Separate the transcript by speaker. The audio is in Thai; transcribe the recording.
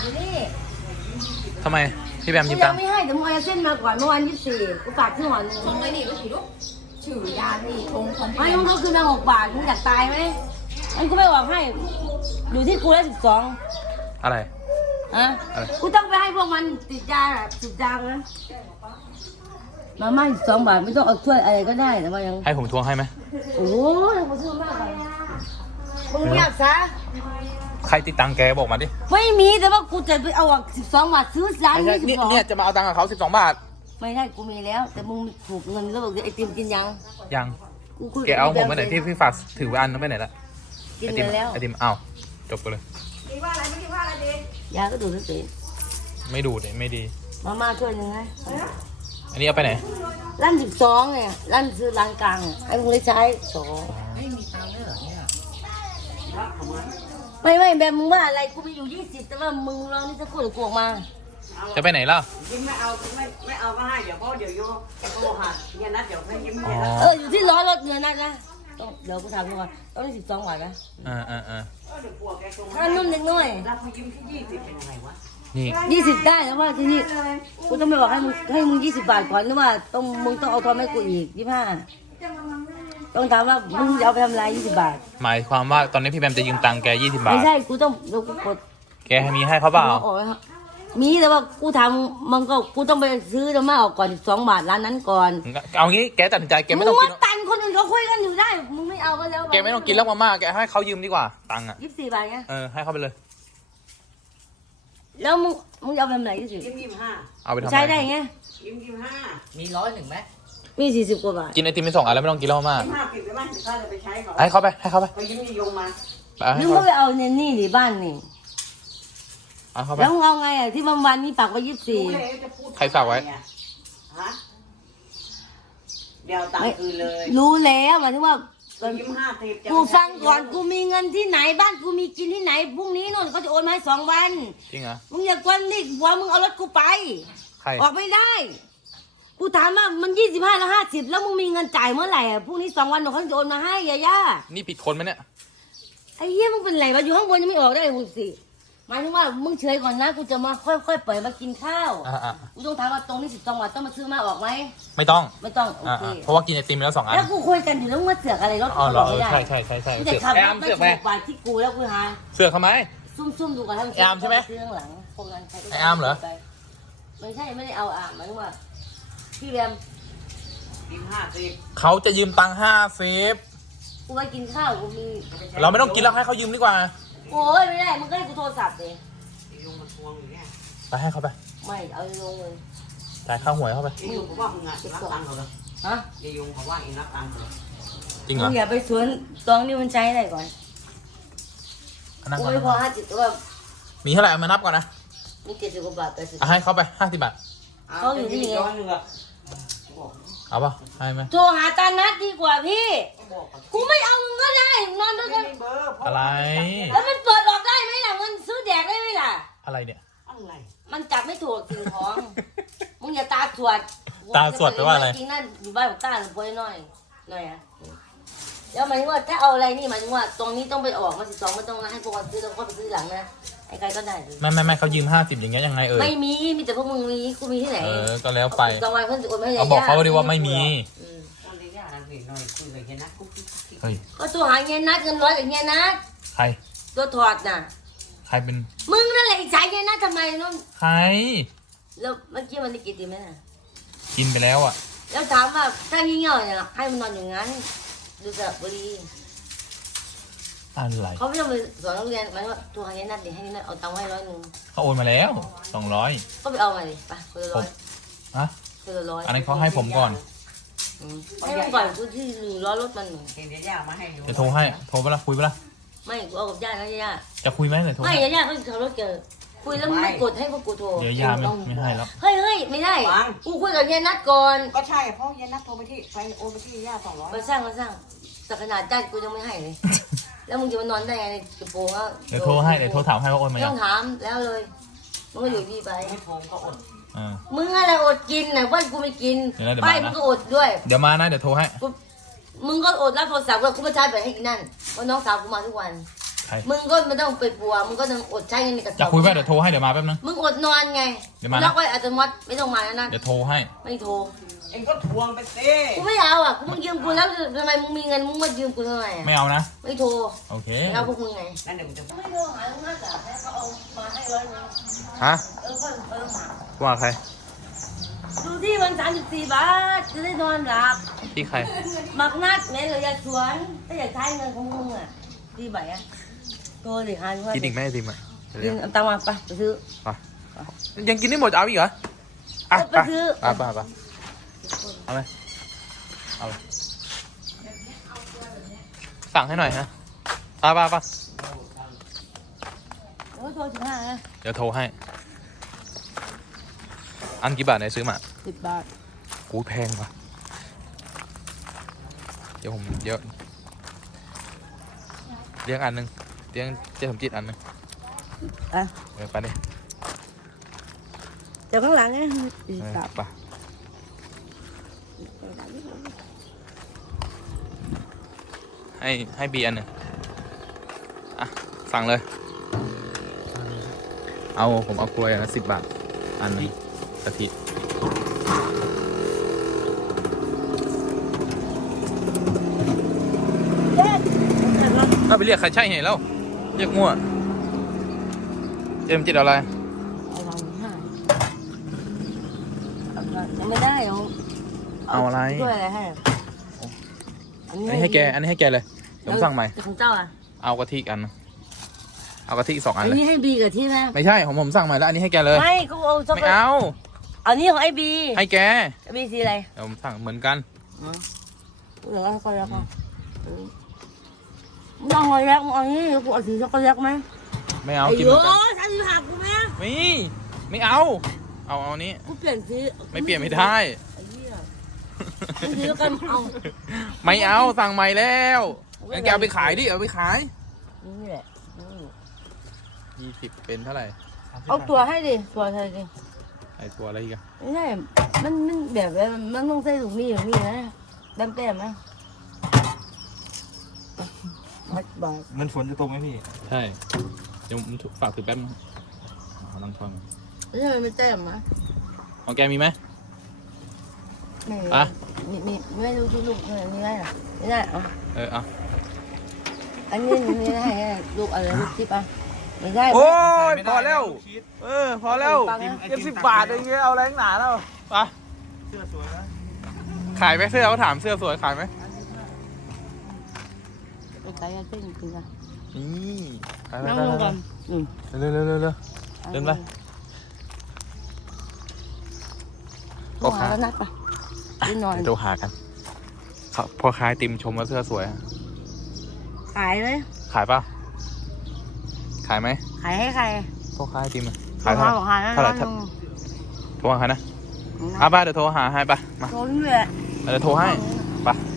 Speaker 1: อยู่นี่
Speaker 2: ทำไมพี่แบมยืมตั
Speaker 1: ยัง
Speaker 2: ค์
Speaker 1: ไม่ให้แต่มึงเอาเส้นมาก่อนเมื่อวัน24กูฝากที่หอนึง
Speaker 3: ทงเลยนี่ลูกผีลูกชื่อยานี่ทงของ
Speaker 1: ไม่มึงก็คือมา6 บาทมึงอยากตายไหมงั้นกูไม่บอกให้อยู่ที่กูแล้ว12
Speaker 2: อะไร
Speaker 1: อะกูต้องไปให้พวกมันติดยาแบบติดยานะมาม่า12 บาทไม่ต้องเอาถ้วยอะไรก็ได้แต่ว่ายัง
Speaker 2: ให้ผมทวงให้ไหม
Speaker 1: โอ้ยกูซื้อมากไปมึงเงียบซะ
Speaker 2: ใครติดตังค์แกบอกมาดิ
Speaker 1: ไม่มีแต่ว่ากูจะไปเอา12 บาทซื้อร้าน22
Speaker 2: เนี่ยจะมาเอาตังค์กับเขา12 บาท
Speaker 1: ไม่ใช่กูมีแล้วแต่มึงถูกเงินแล้วบอกไอติมกินยัง
Speaker 2: แกเอาผมไปไหนที่พี่ฝากถือไว้อันนั้นไปไหนละ
Speaker 1: กินไปแล้ว
Speaker 2: ไอติมอ้าวจบไปเลย
Speaker 3: ดีว่าอะไรไม่ดีว่าอะไรดี
Speaker 1: ยาก็ดูดสิ
Speaker 2: ไม่ดูดไม่ดี
Speaker 1: มาม่าช่วยนึงนะ
Speaker 2: อันนี้เอาไปไหน
Speaker 1: ร้าน12เนี่ยร้านซื้อร้านกลางไอ้พวกนี้ใช้2
Speaker 3: ไม่มีตังค์เลยเหรอเนี่ย
Speaker 1: ไม่แบบมึงว่าอะไรกูมีอยู่20แต่ว่ามึงลองนี่จะพูดกับกูออกมา
Speaker 2: จะไปไหนล่ะ
Speaker 3: ยิ้มไม่เอาไม่เอาก็ให้เดี๋ยวเพราะเดี๋ยวโยหักเนี่ยนัดเดี๋ยวไม่ยิ้มเนี่ยนะ
Speaker 1: อยู่ที่ล้อรถเงินนั่นนะเดี๋ยวกูถามมึงก่อนต้องได้12 บาทนะ
Speaker 3: เดี๋ยวปวดแกตรง
Speaker 1: ถ้านุ่มเล็กน้อย
Speaker 3: รับเขายิ้มที่20เป็นยังไงวะ
Speaker 2: นี่
Speaker 1: 20ได้แล้วว่าที่นี่กูต้องไปบอกให้มึง20 บาทก่อนหรือว่ามึงต้องเอาทอนให้กูอีก25ต้องถามว่ามึงจะเอาไปทำอะไร20 บาท
Speaker 2: หมายความว่าตอนนี้พี่แบมจะยืมตังค์แก20 บาท
Speaker 1: ไม่ใช่กูต้องเดี๋ยวกูกด
Speaker 2: แกมีให้เขาเปล่า
Speaker 1: มีแต่ว่ากูทำมันก็กูต้องไปซื้อแล้วมาออกก่อน12 บาทร้านนั้นก่อน
Speaker 2: เอางี้แกตัดสินใจแกไม่ต้องกิน
Speaker 1: ตันคนอื่นเขาคุยกันอยู่ได้มึงไม่เอาก็แล้ว
Speaker 2: แกไม่ต้องกินแล้วมาม่าแกให้เขายืมดีกว่าตังค์อ่ะ
Speaker 1: 24 บาทไง
Speaker 2: ให้เขาไปเลย
Speaker 1: แล้วมึงเอาไปไหน
Speaker 3: 25
Speaker 2: เอาไปทำอะไร
Speaker 1: ใช้ได้ไง
Speaker 3: 25มี100ไหม
Speaker 1: มี40 กว่าบาท
Speaker 2: กินไอติมไป2 อันแล้วไม่ต้องกินแล้วมาม่า
Speaker 3: 25ปิดไปบ้านถ้าจะไปใช้เขา
Speaker 2: ให้เขาไป
Speaker 3: เขายิ้มยงมา
Speaker 1: มึงก็ไปเอาเนี่ยนี่ดิบ้านนี่แล้วเอาไงอ่ะที่วันนี้ฝากไว้
Speaker 2: 24ใครฝากไว้
Speaker 3: เดี๋ยวตังค์คืนเลย
Speaker 1: รู้แล้วหมายถึงว่า
Speaker 3: กู
Speaker 1: ฟังก่อนกูมีเงินที่ไหนบ้านกูมีกินที่ไหนพรุ่งนี้นู่นเขาจะโอนมาให้2 วัน
Speaker 2: จริงเหรอ
Speaker 1: มึงอย่ากวนดิหัวมึงเอารถกูไปออกไม่ได้กูถามว่ามัน25แล้ว50แล้วมึงมีเงินจ่ายเมื่อไหร่อ่ะพรุ่งนี้2 วันเขาจะโอนมาให้ย่า
Speaker 2: นี่ผิดคนไหมเนี่ย
Speaker 1: ไอ้เหี้ยมึงเป็นไรวะอยู่ข้างบนยังไม่ออกได้คุณสิหมายถึงว่ามึงเฉยก่อนนะกูจะมาค่อยๆเปิดมากินข้าวกูต้องถามว่าตรงนี้12 บาทต้องมาซื้อมาออกไหม
Speaker 2: ไม่ต้อง
Speaker 1: โอเค
Speaker 2: เพราะว่ากินไอติมแล้ว2 อัน
Speaker 1: แล้วกูคุยกันอยู่แล้วมาเสือกอะไรรถ
Speaker 2: กูไม่ได้ใช่เสือกแอมเสือกไหม
Speaker 1: บาทที่กูแล้วกูหา
Speaker 2: เสือกทำไม
Speaker 1: ซุ่มดูก่อนทำ
Speaker 2: แอมใช่ไหม
Speaker 1: ซื้อข้างหลังโครงงานใคร
Speaker 2: ไอแอมเหรอ
Speaker 1: ไม่ใช่ไม่ได้เอาหมายถึงว่าพี่แบม
Speaker 3: 50
Speaker 2: เขาจะยืมตังค์50
Speaker 1: กูไปกินข้าวกูมี
Speaker 2: เราไม่ต้องกินแล้วให้เขายืมดีกว่า
Speaker 1: โอ้ยไม่ได้มึงก็ให้กูโทรศัพท์เลย
Speaker 2: ไปให้เขาไป
Speaker 1: ไม่เอาลงเลย
Speaker 2: จ่ายค่าหวยเข้าไป
Speaker 3: ยงเขาว่ามึงรับตังค์เขาเลย
Speaker 1: ฮะ
Speaker 3: ยงเขาว่าเองรับตังค์เขา
Speaker 2: จริงเหรอ
Speaker 1: มึงอย่าไปสวนตองนี่มันใช้อะไรก่อนกูไม่พอ50ตัว
Speaker 2: มีเท่าไหร่มานับก่อนนะ
Speaker 1: มี70 กว่าบาท
Speaker 2: ให้เขาไป50 บาท
Speaker 1: เขาอยู่ที่นี่
Speaker 2: เอาป่ะให้ไหม
Speaker 1: โทรหาตานัดดีกว่าพี่กูไม่เอามึงก็ได้นอนด้วยกัน
Speaker 2: อะไร
Speaker 1: แล้วมันเปิดออกได้ไหมล่ะมันซื้อแดกได้ไหมล่ะ
Speaker 2: อะไรเนี่ย
Speaker 1: มันจับไม่ถูกสิ่งของมึงอย่าตาสวด
Speaker 2: แปลว่าอะไร
Speaker 1: จริงนั่นอยู่บ้านกับตาหรือป่วยน้อยอ่ะแล้วหมายถึงว่าถ้าเอาอะไรนี่หมายถึงว่าตรงนี้ต้องไปออกมา12ไม่ต้องให้พวกมันซื้อแล้วก็ไปซื้อหลังนะไอ้ใครก็ได้
Speaker 2: ไม่เขายืม50อย่างเงี้ยยังไง
Speaker 1: ไม่มีแต่พวกมึงมีกูมีที่ไหน
Speaker 2: ก็แล้วไป
Speaker 1: 2 วันเพิ่งจะโอนให้
Speaker 2: เขาบอกเขาดีว่าไม่มี
Speaker 1: ก็ตัวหาเงี้ยนัดเงิน100กับเงี้ยนัด
Speaker 2: ใคร
Speaker 1: ตัวถอดน่ะ
Speaker 2: ใครเป็น
Speaker 1: มึงนั่นแหละอีกสายเงี้ยนัดทำไมนู่น
Speaker 2: ใคร
Speaker 1: แล้วเมื่อกี้มันได้กินดีไหมน่ะ
Speaker 2: กินไปแล้วอ่ะ
Speaker 1: แล้วถามว่าถ้าเงี้ยเนี่ยให้มันนอนอย่างนั้นดูสระบุรี
Speaker 2: อะไร
Speaker 1: เขาไม่ต้องไปสอนนักเรียนหมายว่าตัวหาเงี้ยนัดเดี๋ยวให้นัดเอาตังค์ให้100
Speaker 2: เขาโอนมาแล้ว200
Speaker 1: ก็ไปเอามาดิไปคนละ100
Speaker 2: ฮะ
Speaker 1: คนละ100
Speaker 2: อันนี้เขาให้ผมก่อน
Speaker 1: ให้มึงก่อนกูที่ล้อรถมัน
Speaker 2: จะโทรให้โทรไปละคุยไปละ
Speaker 1: ไม่กูเอากับย่าแล้วย่า
Speaker 2: จะคุยไหมเลยโทร
Speaker 1: ไม่ย่าเขาขับรถเจอคุยแล้วไม่กดให้พวกกูโทร
Speaker 2: เดี๋ยวย่าไม่ให้แล้ว
Speaker 1: เฮ้ยไม่ได้กูคุยกับเฮียนัทก่อน
Speaker 3: ก็ใช่เพราะเฮียนัทโทรไปที่โอนไปที่ย่า200
Speaker 1: มาสร้างแต่ขนาดจ้างกูยังไม่ให้เลยแล้วมึงจะมานอนได้ไงในกระโปรงอ่ะ
Speaker 2: เดี๋ยวโทรให้เดี๋ยวโทรถามให้ว่าโอนมายัง
Speaker 1: ต้องถามแล้วเลยมึงก็อยู่พี่ไป
Speaker 3: ไม่โทรก็อด
Speaker 1: มึงอะไรอดกินน่ะวันกูไม่กินไปมึงก็อดด้วย
Speaker 2: เดี๋ยวมานะเดี๋ยวโทรให้
Speaker 1: มึงก็อดรับโทรศัพท์กูมาชาร์จไปให้กินนั่นเพราะน้องสาวกูมาทุกวัน
Speaker 2: ใคร
Speaker 1: มึงก็ไม่ต้องไปกลัวมึงก็ต้องอดใช้เงินในกระสอบ
Speaker 2: จะคุยไหมเดี๋ยวโทรให้เดี๋ยวมาแป๊บนึง
Speaker 1: มึงอดนอนไง
Speaker 2: เดี๋ยวมานะ
Speaker 1: ล็อกไว้อัตโนมัติไม่ต้องมาแล้วนะ
Speaker 2: เดี๋ยวโทรให้
Speaker 1: ไม่โทร
Speaker 3: เองก็ทวงไปสิ
Speaker 1: กูไม่เอาอ่ะกูมึงยืมกูแล้วทำไมมึงมีเงินมึงมายืมกูทำไม
Speaker 2: ไม่เอานะ
Speaker 1: ไม่โทร
Speaker 2: โอเค
Speaker 1: ไม่เอาพวกมึงไง
Speaker 3: นั่นเดี๋ยวมึงจะ
Speaker 1: ไม่โทรหาลุงนัทอ่ะให้เขาเอามาให้100
Speaker 2: ฮะ
Speaker 1: ก็ฝาก
Speaker 2: กูว่าใคร
Speaker 1: ดูที่มัน34 บาทจะได้นอนหลับ
Speaker 2: ที่ใคร
Speaker 1: มักนัดเนี่ยเหลือยาสวนถ้าอยากใช้เงินของมึงอ่ะที่ไหนอ่ะตัวดิหาว่า
Speaker 2: กินอีกไหมไอติมอ่ะ
Speaker 1: กินเอาตังค์มาไปซื้อ
Speaker 2: ไปยังกินไม่หมดเอาอีกเหรออ่ะ
Speaker 1: ไปซื้อ
Speaker 2: ไปเอาเลยเอาเลยสั่งให้หน่อยฮะไป
Speaker 1: เดี๋ยวโทร15นะ
Speaker 2: เดี๋ยวโทรให้ อันกี่บาทไหนซื้อมา
Speaker 1: 10 บาท
Speaker 2: กูแพงว่ะเดี๋ยวผมเลี้ยงอันหนึงเลี้ยงเจ๊สมจิตอันหนึง
Speaker 1: อ่ะ
Speaker 2: ไปดิ
Speaker 1: เดี๋ยวข้างหลังไง
Speaker 2: ไปให้บีอันหนึ่งอ่ะสั่งเลย ผมเอากล้วยนะ10 บาท อันหนึงกะทิเราไปเรียกใครใช่ไงแล้วเรียกมั่วเจมส์จิตเอาอะไร
Speaker 1: ยังไม่ได้เอา
Speaker 2: เอาอะไร
Speaker 1: ด้วยอะไรให้
Speaker 2: อันนี้ให้แก อันนี้ให้แกเลยเดี๋ยวผมสั่งใหม่
Speaker 1: ของเจ้าอ่ะ
Speaker 2: เอากะทิกันงเอากะทิ2 อัน
Speaker 1: อัน
Speaker 2: เลย
Speaker 1: นี้ให้บีกับที่นะ
Speaker 2: ไม่ใช่ของผมสั่งใหม่แล้วอันนี้ให้แกเลย
Speaker 1: ไม่ก็เอาช็อก
Speaker 2: ไม่
Speaker 1: โกแลต
Speaker 2: เอา
Speaker 1: เอานี่ของไอ้บี
Speaker 2: ให้แก
Speaker 1: บีสีอะไร
Speaker 2: เดี๋ยวผมสั่งเหมือนกัน
Speaker 1: เหลือช็อกโกแลตค่ะมึงเอาหอยแรกมึงเอานี่กูเอาสีช็อกโกแลตไหม
Speaker 2: ไม่เอา
Speaker 1: ไอ้
Speaker 2: กิน
Speaker 1: โย
Speaker 2: เหมือนกัน
Speaker 1: ฉันจะหากูไหม
Speaker 2: ไม่เอาเอานี้
Speaker 1: กูเปลี่ยนสี
Speaker 2: ไม่เปลี่ยนไม่ได้
Speaker 1: ไอ้เหี้ยไม่ซื้อกันเอา
Speaker 2: ไม่เอาสั่งใหม่แล้วงั้นแกเอาไปขายดิเอาไปขาย
Speaker 1: นี่แหละ
Speaker 2: 20เป็นเท่าไหร่
Speaker 1: เอาตัวให้ดิตัวเธอดิ
Speaker 2: ไอตัวอะไรอีกอะ
Speaker 1: ไม่ใช่มันแบบมันต้องใส่ถุงนี้อย่างนี้นะแต้มๆนะมัดบาท
Speaker 4: เงินฝนจะตรงไหมพี่
Speaker 2: ใช่เดี๋ยวผมฝากถือแป๊บนึงเอาลังทอน
Speaker 1: แล้วทำไมไม่แต้มอ่ะ
Speaker 2: ของแกมีไหม
Speaker 1: ไม่
Speaker 2: อ่ะ
Speaker 1: มีไม่รู้ที่ลูกอะไรนี่ได้หรอไม่ได้อ่ะ
Speaker 2: เอา
Speaker 1: อันนี้ไม่ได้ไงลูกอะไรลูกทิพย์อ่ะไม่ได้
Speaker 2: โอ้ย
Speaker 4: ไม่
Speaker 2: พ
Speaker 4: ได้
Speaker 2: อแล้ว
Speaker 4: ลูกคิด
Speaker 2: พอแล้ว
Speaker 1: ปังนะ
Speaker 2: เก็บ10 บาทอย่างเงี้ยเอาแรงหนาแล้วไป
Speaker 4: เสื้อสวยนะ
Speaker 2: ขายไหมเสื้อเขาถามเสื้อสวยขายไหม
Speaker 1: ไปขายยาเส้นกินกัน
Speaker 2: นี่ไป
Speaker 1: นั่งลงกัน
Speaker 2: เร็วเดินไป
Speaker 1: ก็หาแล้วนัดไปไปนอน
Speaker 2: เดี๋ยวโทรหากันพอขายติมชมว่าเสื้อสวยอะ
Speaker 1: ขายไหม
Speaker 2: ขายป่ะขายไหม
Speaker 1: ขายให้ใคร
Speaker 2: พอขายติมอะ
Speaker 1: ขาย
Speaker 2: เท่าไหร่
Speaker 1: บอกขายนะ
Speaker 2: เท่าไหร่โทรหาใครนะป้าเดี๋ยวโทรหาให้ป่ะมา
Speaker 1: โดนเลย
Speaker 2: เดี๋ยวโทรให้ป่ะ